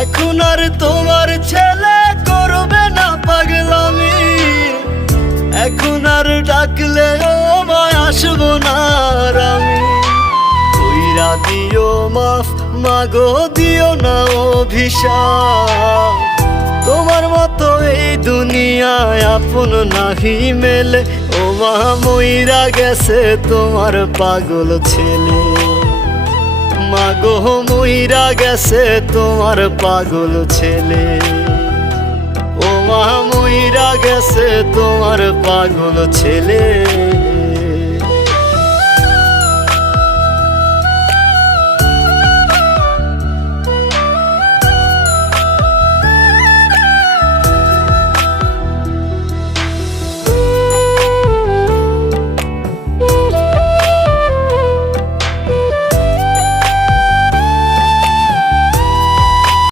এখন আর তোমার ছেলে করবে না পাগলামি, এখন আর ডাকলে আমায় আসবো না আর আমি। কইরা দিও মাফ মাগো, দিও না অভিশাপ। তোমার মতো এই দুনিয়ায় আপন নাহি মেলে, ও মা মইরা গেছে তোমার পাগল ছেলে। মাগো মইরা গেছে তোমার পাগল ছেলে, ও মা মইরা গেছে তোমার পাগল ছেলে।